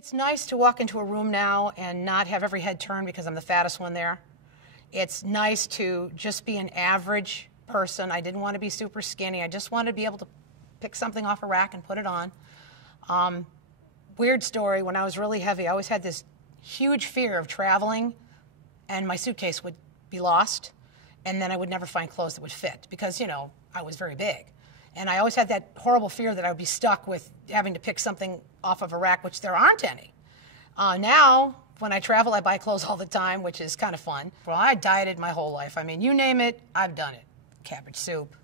It's nice to walk into a room now and not have every head turned because I'm the fattest one there. It's nice to just be an average person. I didn't want to be super skinny. I just wanted to be able to pick something off a rack and put it on. Weird story, when I was really heavy, I always had this huge fear of traveling and my suitcase would be lost and then I would never find clothes that would fit because, you know, I was very big. And I always had that horrible fear that I would be stuck with having to pick something off of a rack, which there aren't any. Now, when I travel, I buy clothes all the time, which is kind of fun. Well, I dieted my whole life. I mean, you name it, I've done it. Cabbage soup,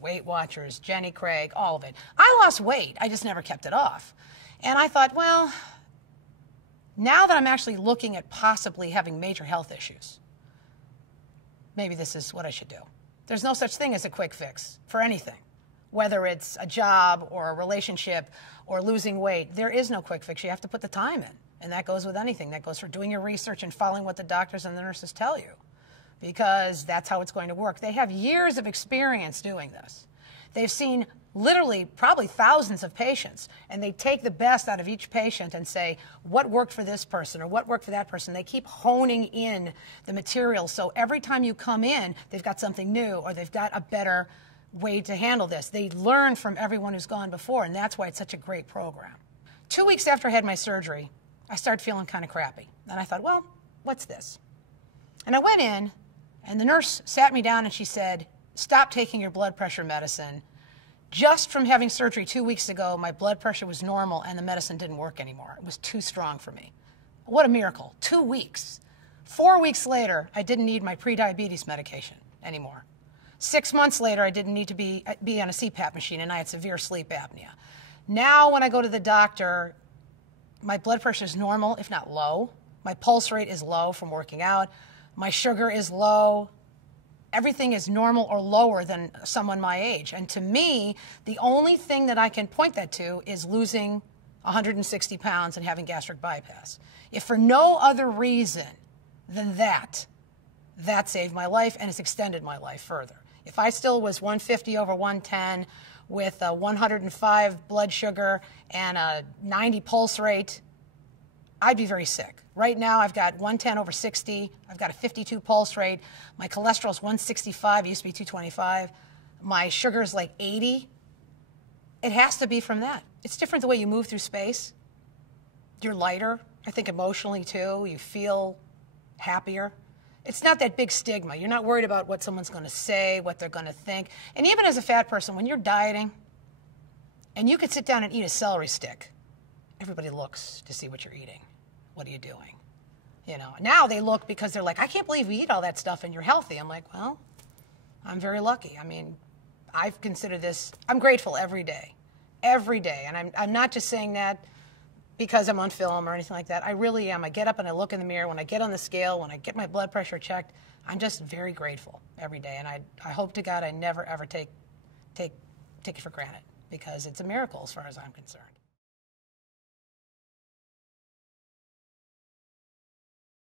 Weight Watchers, Jenny Craig, all of it. I lost weight. I just never kept it off. And I thought, well, now that I'm actually looking at possibly having major health issues, maybe this is what I should do. There's no such thing as a quick fix for anything. Whether it's a job or a relationship or losing weight, there is no quick fix. You have to put the time in. And that goes with anything. That goes for doing your research and following what the doctors and the nurses tell you, because that's how it's going to work. They have years of experience doing this. They've seen literally probably thousands of patients, and they take the best out of each patient and say, what worked for this person or what worked for that person? They keep honing in the material, so every time you come in, they've got something new or they've got a better way to handle this. They learn from everyone who's gone before, and that's why it's such a great program. 2 weeks after I had my surgery, I started feeling kind of crappy. And I thought, well, what's this? And I went in, and the nurse sat me down and she said, stop taking your blood pressure medicine. Just from having surgery 2 weeks ago, my blood pressure was normal and the medicine didn't work anymore. It was too strong for me. What a miracle. 2 weeks. 4 weeks later, I didn't need my prediabetes medication anymore. 6 months later, I didn't need to be on a CPAP machine, and I had severe sleep apnea. Now, when I go to the doctor, my blood pressure is normal, if not low. My pulse rate is low from working out. My sugar is low. Everything is normal or lower than someone my age. And to me, the only thing that I can point that to is losing 160 pounds and having gastric bypass. If for no other reason than that, that saved my life and it's extended my life further. If I still was 150 over 110 with a 105 blood sugar and a 90 pulse rate, I'd be very sick. Right now, I've got 110 over 60. I've got a 52 pulse rate. My cholesterol's 165. It used to be 225. My sugar's like 80. It has to be from that. It's different the way you move through space. You're lighter. I think emotionally, too. You feel happier. It's not that big stigma. You're not worried about what someone's going to say, what they're going to think. And even as a fat person, when you're dieting, and you could sit down and eat a celery stick, everybody looks to see what you're eating. What are you doing? You know, now they look because they're like, I can't believe you eat all that stuff and you're healthy. I'm like, well, I'm very lucky. I mean, I've considered this, I'm grateful every day. Every day. And I'm not just saying that because I'm on film or anything like that. I really am. I get up and I look in the mirror. When I get on the scale, when I get my blood pressure checked, I'm just very grateful every day. And I hope to God I never, ever take it for granted, because it's a miracle as far as I'm concerned.